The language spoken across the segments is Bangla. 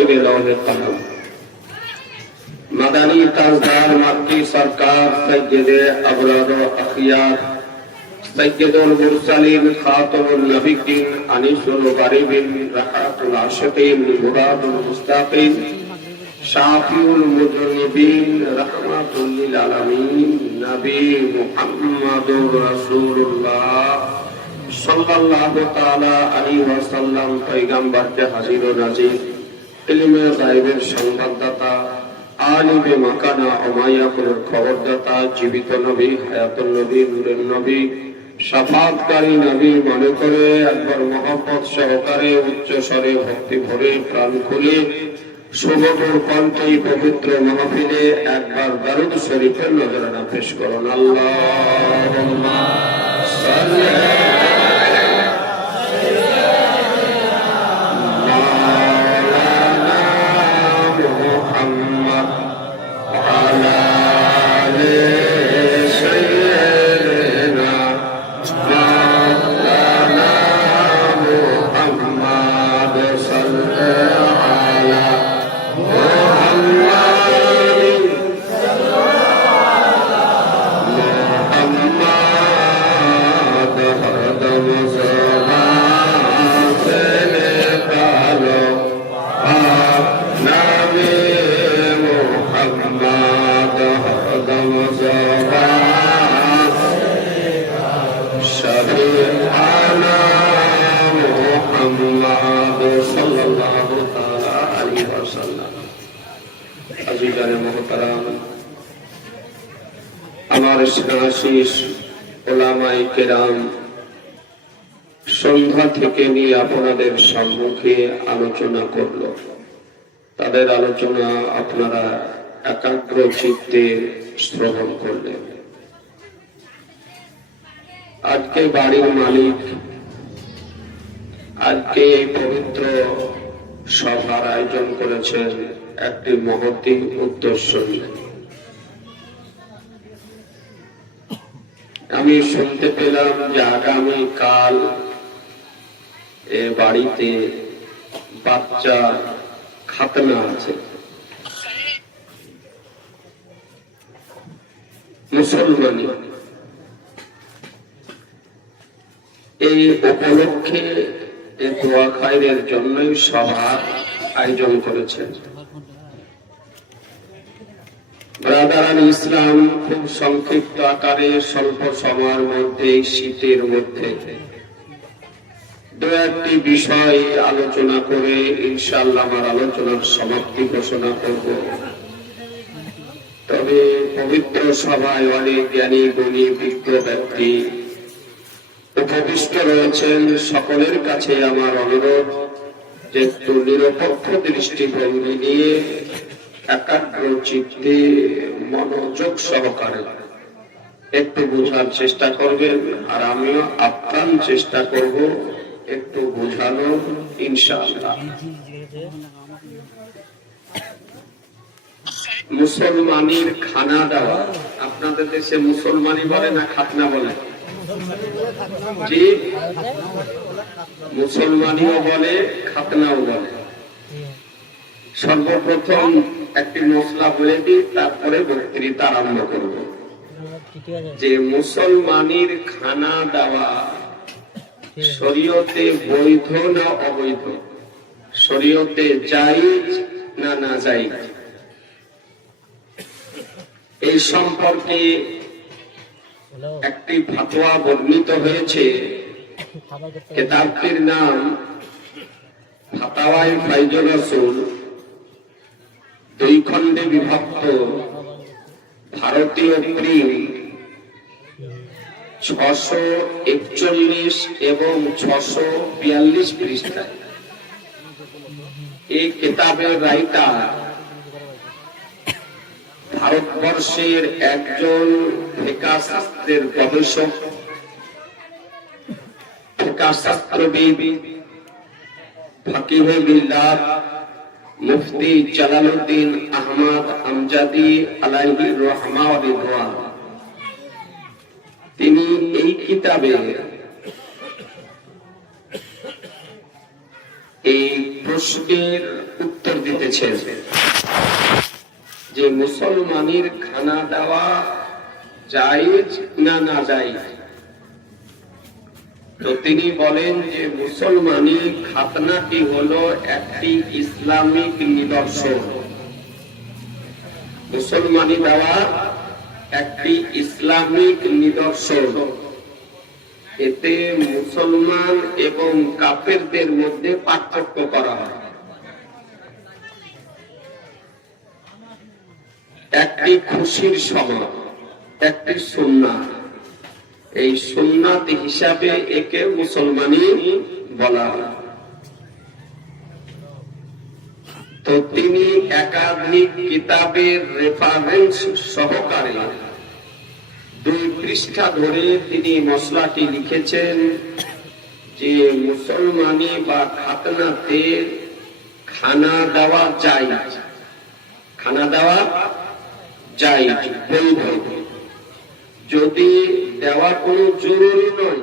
साहिब लौहे कलम मदनी ताजदार मक्की सरकार सैयदे अबरार अखियार सैयदुल मुरसलीन खातमुन नबिय्यीन अनीसुल गरीबीन रहमतुल आशिकीन मुरादुल मुस्ताकीन शाफिउल मुज़न्निबीन रहमतुल लिल आलमीन नबी मुहम्मदुर रसूलुल्लाह सल्लल्लाहु ताला अलैहि वसल्लम पैगंबर के हाजिर व नाज़िर इल्मे गायबेर संवाददाता आलिमे माकाना अमायाकुल खबरदाता जीवित नबी हयातुल नबी नूरेर नबी शफाअतकारी नबी मने करे एकबार मोहब्बत सहकारे उच्च स्वरे भक्ति भरे प्राण खुले सुमधुर कण्ठे पवित्र महफिले एकबार दरूद शरीफेर नजराना पेश करुन अल्लाहुम्मा सल्ली সন্ধ্যা থেকে নিয়ে আপনাদের সম্মুখে আলোচনা করলো তাদের আলোচনা আপনারা একাগ্র চিত্তে শ্রবণ করলেন। আজকে বাড়ির মালিক আজকে এই পবিত্র সভার আয়োজন করেছেন একটি মহতী উদ্দেশ্য নিয়ে। আমি শুনতে পেলাম যে আগামী কাল এ বাড়িতে বাচ্চা খাতনা আছে। মুসলমানি এই উপলক্ষে দোয়া খায়রের জন্যই সভার আয়োজন করেছেন। ব্রাদারান ইসলাম খুব সংক্ষিপ্ত আকারে স্বল্প সময়ের মধ্যে শীতের মধ্যে দু একটি বিষয় আলোচনা করে ইনশাআল্লাহ আমার আলোচনার সমাপ্তি ঘোষণা করব। তবে পবিত্র সভায় অনেক জ্ঞানী গুণী বিজ্ঞ ব্যক্তি উপবিষ্ট রয়েছেন। সকলের কাছে আমার অনুরোধ যে একটু নিরপেক্ষ দৃষ্টিভঙ্গি নিয়ে একাগ্র চিত্তে মনোযোগ সহকারে একটু বোঝার চেষ্টা করবেন, আর আমিও আপ্রাণ চেষ্টা করব একটু বোঝানো ইনশাআল্লাহ। মুসলমানির খানা দেওয়া, আপনাদের দেশে মুসলমানি বলে না খাতনা বলে? জি, মুসলমানিও বলে খাতনাও বলে। সর্বপ্রথম একটি মশলা বলে দিই, তারপরে বক্তৃতা আরম্ভ করব। যে মুসলমানির খানা দেওয়া শরীয়তে বৈধ না অবৈধ, শরীয়তে জায়েজ না না জায়েজ, এই সম্পর্কে একটি ফতোয়া বর্ণিত হয়েছে। কিতাবটির নাম ফাতাওয়ায়ে ফায়জুর রাসূল, 2 খণ্ডে বিভক্ত, ভারতীয় প্রিন্ট, 641 এবং 642 পৃষ্ঠায়। এই কিতাবের রাইটার ভারতবর্ষের একজন ফিকহ শাস্ত্রের গবেষক, ফিকহ শাস্ত্রবিদ, ফাকিহে মিল্লাত মুফতি জালালউদ্দিন আহমদ আমজাদি আলাইহি রহমা ওয়া রিদওয়ান। তিনি এই কিতাবে এই প্রশ্নের উত্তর দিতে লিখেছেন যে মুসলমানের খানা দেওয়া জায়েজ না না জায়েজ। তো তিনি বলেন যে মুসলমানি খাতনাটি হলো একটি ইসলামিক নিদর্শন। মুসলমানি দেওয়া একটি ইসলামিক নিদর্শন। এতে মুসলমান এবং কাফেরদের মধ্যে পার্থক্য করা হয়। একটি খুশির সময়, একটি সুন্নাত। এই সুন্নাত হিসাবে একে মুসলমানি বলা হয়। তো তিনি একাধিক কিতাবের রেফারেন্স সহকারে 2 পৃষ্ঠা ধরে তিনি মসলাটি লিখেছেন যে মুসলমানি বা খাতনাতে খানা দেওয়া যায়, খানা দেওয়া যায় বৈধ, যদি দেওয়া কোনো জরুরি নয়,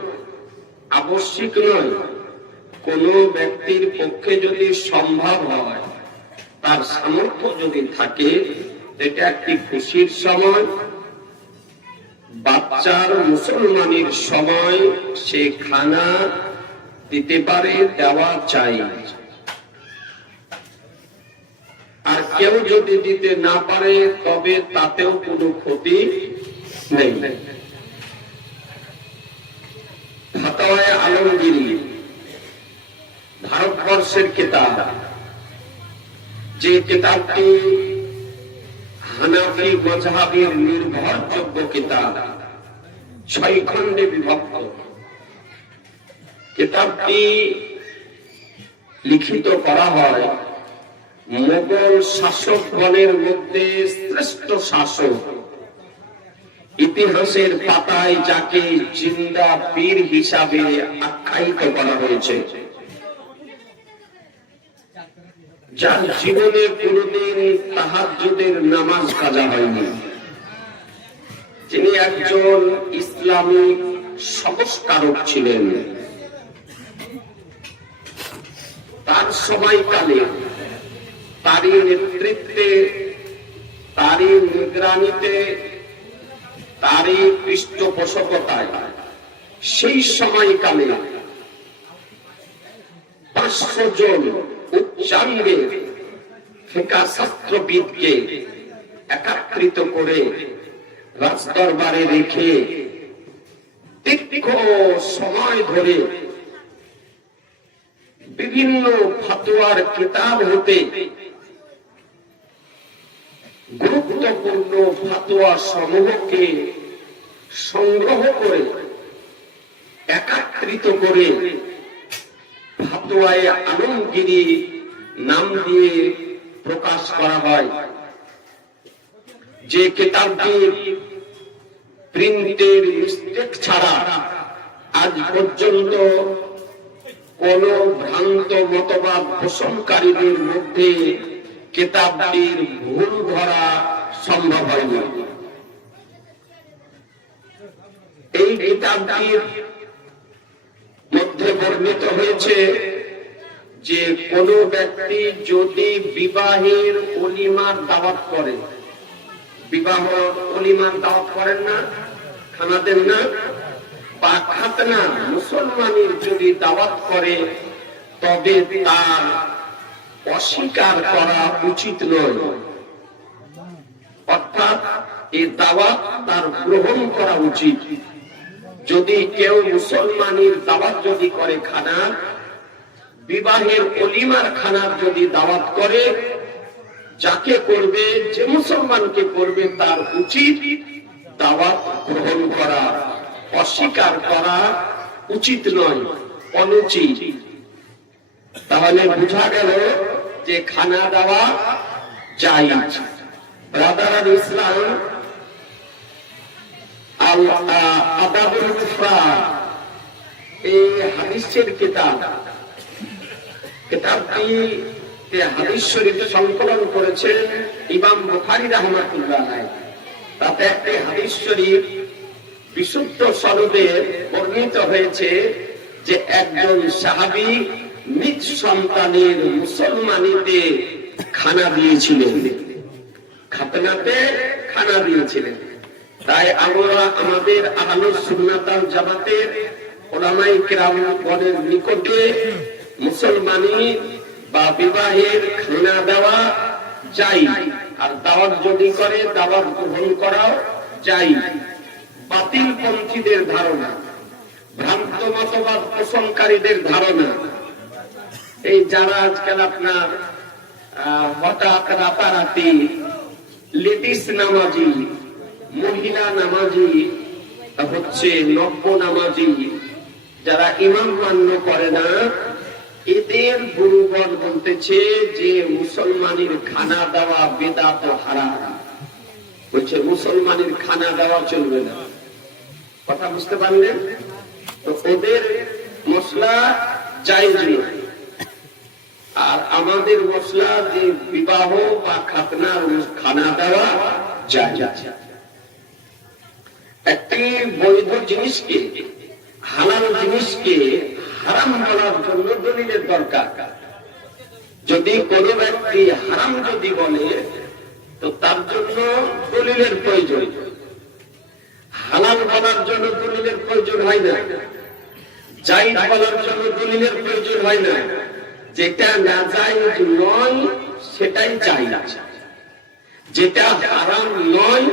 আবশ্যিক নয়, কোন ব্যক্তির পক্ষে যদি সম্ভব হয়, তার সামর্থ্য যদি থাকে, এটা একটি খুশির সময়, বাচ্চার মুসলমানের সময় সে খানা দিতে পারে, দেওয়া চাই। আর কেউ যদি দিতে না পারে তবে তাতেও কোনো ক্ষতি নেই। ফাতাওয়ায়ে আলমগীরি ভারতবর্ষের কিতাব, যে কিতাবটি হানাফি মাযহাবের নির্ভরযোগ্য কিতাব, 6 খণ্ডে বিভক্ত। কিতাবটি লিখিত করা হয় মোগল শাসকগণের মধ্যে শ্রেষ্ঠ শাসক, ইতিহাসের পাতায় যাকে জিন্দা পীর হিসাবে আখ্যায়িত করা হয়েছে, যার জীবনে কোনদিন তাহাজ্জুদের নামাজ কাজা হয়নি। তিনি একজন ইসলামিক সংস্কারক ছিলেন। তার সময়কালে, তারই নেতৃত্বে, তারই নিগরানিতে, তারই পৃষ্ঠপোষকতায় সেই সময়কালে 500 জন উচ্চাঙ্গে ফিকহ শাস্ত্রবিদকে একত্রিত করে রাজদরবারে রেখে দীর্ঘ সময় ধরে বিভিন্ন ফতোয়ার কিতাব হতে গুরুত্বপূর্ণ ফতোয়া সমূহকে সংগ্রহ করে একত্রিত করে ফাতোয়ায়ে আলমগীরি নাম দিয়ে প্রকাশ করা হয়। যে কিতাবটি প্রিন্টের মিস্টেক ছাড়া আজ পর্যন্ত কোন ভ্রান্ত মতবাদ পোষণকারীদের মধ্যে কিতাবটির ভুল ধরা সম্ভব হয়নি। এই কিতাবটির মধ্যে বর্ণিত হয়েছে যে কোন ব্যক্তি যদি বিবাহের ওলিমার দাওয়াত করে, বিবাহ ওলিমার দাওয়াত করেন না, খানা দেন না, বা খাতনা মুসলমানের যদি দাওয়াত করে, তবে তার অস্বীকার করা উচিত নয়। অর্থাৎ এই দাওয়াত তার গ্রহণ করা উচিত। যদি কেউ মুসলমানের দাওয়াত যদি করে খানা, বিবাহের ওলিমার খানার যদি দাওয়াত করে, যাকে করবে, যে মুসলমানকে করবে, তার উচিত দাওয়াত গ্রহণ করা, অস্বীকার করা উচিত নয়, অনুচিত। তাহলে বোঝা গেল যে খানা দেওয়া জায়েজ। ব্রাদার ইসলাম আদাবুল মুফরাদ, এই হাদিসের কিতাব, কিতাবটি হাদিস শরীফ সংকলন করেছেন ইমাম বুখারী রাহমাতুল্লাহ আলাইহি। তাতে একটি হাদিস শরীফ বিশুদ্ধ সনদে বর্ণিত হয়েছে যে একজন সাহাবী নিজ সন্তানের মুসলমানিতে খানা দিয়েছিলেন, খাতনাতে খানা দিয়েছিলেন। তাই আমরা আমাদের আহলুস সুন্নাত ওয়াল জামাতের উলামায়ে কেরামগণের নিকটে মুসলমানি বা বিবাহের খানা দেওয়া চাই, আর দাওয়াত যদি করে দাওয়াত গ্রহণ করাও চাই। বাতিল পন্থীদের ধারণা, ভ্রান্ত মতবাদ পোষণকারীদের ধারণা, এই যারা আজকাল আপনার হঠাৎ রাতারাতি লেডিস নামাজি, মহিলা নামাজি হচ্ছে, নব্য নামাজি, যারা ইমাম মান্য করে না, এদের গুরুগণ বলতেছে যে মুসলমানের খানা দেওয়া বেদাত ও হারাম। বলছে মুসলমানের খানা দেওয়া চলবে না। কথা বুঝতে পারলেন? তো ওদের মশলা জায়েজ নয়, আর আমাদের মশলা যে বিবাহ বা খাতনার খানা দেওয়া জায়েজ। একটি বৈধ জিনিসকে, হালাল জিনিসকে হারাম বলার জন্য দলিলের দরকার। যদি কোনো ব্যক্তি হারাম যদি বলে তো তার জন্য দলিলের প্রয়োজন। হালাল বলার জন্য দলিলের প্রয়োজন হয় না, জায়েজ বলার জন্য দলিলের প্রয়োজন হয় না। যেটা নাজায়েজ নয় সেটাই জায়েজ, যেটা হারাম নয়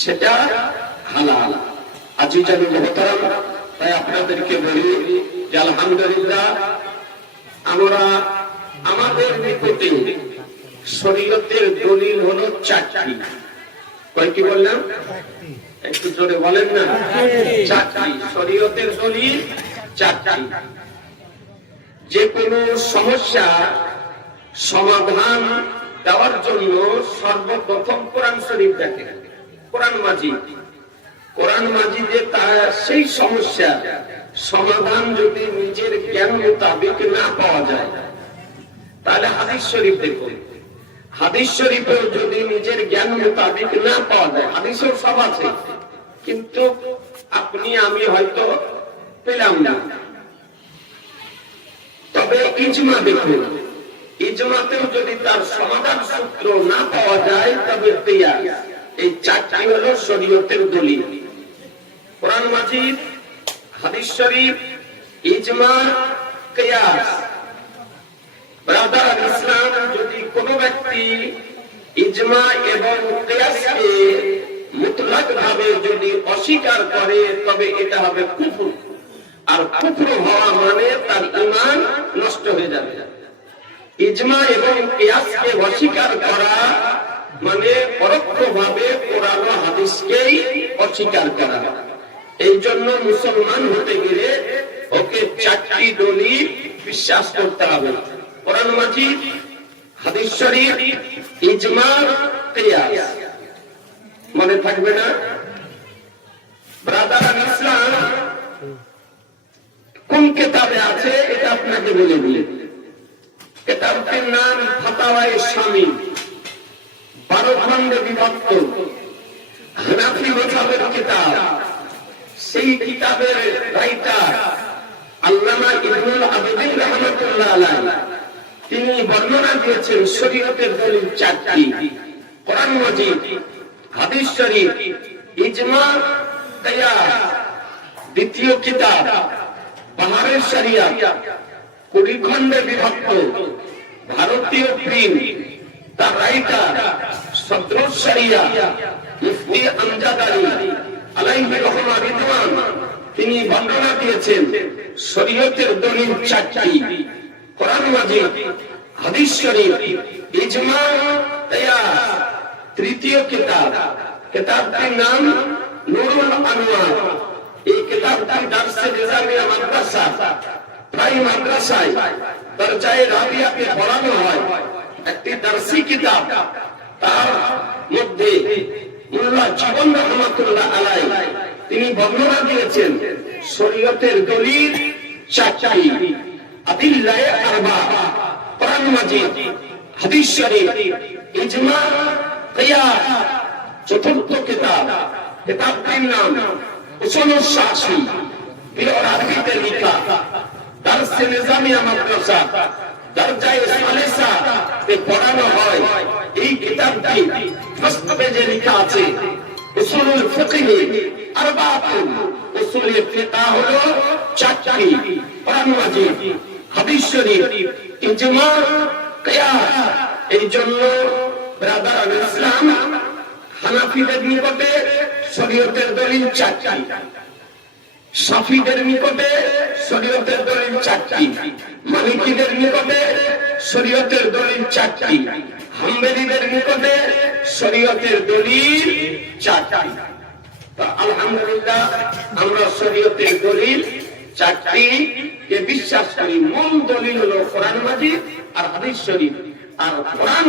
সেটা হালাল। আজিজান মুহতারাম, তাই আপনাদেরকে বলি যে আলহামদুলিল্লাহ আমরা আমাদের নিকটে শরীয়তের দলিল হলো চারটি। কয়টি বললাম? একটু জোরে বলেন না। চারটি শরীয়তের দলিল, চারটি। যে কোনো সমস্যা সমাধান দেওয়ার জন্য সর্বপ্রথম কোরআন শরীফ দেখে, কোরআন মাজিদ। কোরআন মাজিদে তার সেই সমস্যা সমাধান যদি নিজের জ্ঞান মোতাবেক না পাওয়া যায় তাহলে হাদিস শরীফ দেখুন। হাদিস শরীফেও যদি নিজের জ্ঞান মোতাবেক না পাওয়া যায়, হাদিসের সব আছে কিন্তু আপনি আমি হয়তো পেলাম না, তবে ইজমা দেখুন। ইজমাতেও যদি তার সমাধান সূত্র না পাওয়া যায় তবে কিয়াস। এই চারটি হলো শরীয়তের দলিল: কোরআন মাজিদ, হাদিস শরীফ, ইজমা, কিয়াস। ব্রাদার ইসলাম, যদি কোনো ব্যক্তি ইজমা এবং কিয়াসকে মুতলাক ভাবে যদি অস্বীকার করে তবে এটা হবে কুফর, আর কুফর হওয়া মানে তার ঈমান নষ্ট হয়ে যাবে। ইজমা এবং কিয়াসকে অস্বীকার করা মানে পরোক্ষভাবে কোরআন ও হাদিসকেই অস্বীকার করা। এই জন্য মুসলমান হতে গেলে ওকে চারটি দলিল বিশ্বাস করতে হবে: কোরআন মাজিদ, হাদিস শরীফ, ইজমা, কিয়াস। মনে থাকবে না? ব্রাদার ইসলাম কোন কিতাবে আছে এটা আপনাকে বলে দিই। কিতাবটির নাম ফাতাওয়ায়ে শামী, 12 খণ্ডে বিভক্ত, হানাফি মাযহাবের কিতাব। সেই কিতাবের রাইটার আল্লামা ইবনুল আবিদিন রাহমাতুল্লাহ আলাইহি তিনি বর্ণনা দিয়েছেন শরীয়তের দলিল চারটি: কোরআন মাজিদ, হাদিস শরীফ, ইজমা, কিয়াস। দ্বিতীয় কিতাব বাহারের শরিয়াত, 20 খণ্ডে বিভক্ত, ভারতীয় প্রিন্ট। তার রাইটার সদরুস শরিয়াত মুফতি আমজাদ আলী আলাইহি রাহমাতুল্লাহ তিনি বর্ণনা দিয়েছেন শরীয়তের দলিল চারটি: কোরআন মাজিদ, হাদিস শরীফ, ইজমা, কিয়াস। তৃতীয় কিতাব, কিতাবটির নাম নুরুল আনওয়ার। এই কিতাবটি দারসে নিজামিয়া মাদ্রাসা, প্রায় মাদ্রাসায় দরজায়ে রাবিয়াতে পড়ানো হয়, একটি দারসি কিতাব। তার মধ্যে মোল্লা জীবন রহমাতুল্লাহ আলাইহি তিনি বর্ণনা দিয়েছেন শরীয়তের দলিল চারটি: আদিল্লায়ে আরবা, কোরআন মাজিদ, হাদিস শরীফ, ইজমা, কিয়াস। চতুর্থ কিতাব, কিতাবটির নাম উসুলুশ শাফি, পিওর আরবিতে লেখা, দারসে নিজামিয়া মাদ্রাসা, দরজায়ে সালেসা তে পড়ানো হয়। এই কিতাবটি বাস্তবে যে লেখা আছে উসুলুল ফিকহ আরবাতুন, উসুলের ফিকহ হলো চারটি, কোরআন মাজিদ, হাদিস শরীফ, ইজমা, কিয়াস। এই জন্য ব্রাদার ইসলাম হানাফিদের নিকটে শরীয়তের দলিল চারটি, শাফিদের নিকটে শরীয়তের দলিল চারটি, মালিকিদের নিকটে শরীয়তের দলিল চারটি, হাম্বলীদের নিকটে শরীয়তের দলিল চারটি। আলহামদুলিল্লাহ আমরা শরীয়তের দলিল চারটি কে বিশ্বাস করি। মূল দলিল হলো কোরআন মাজিদ আর হাদিস শরীফ। আর কোরআন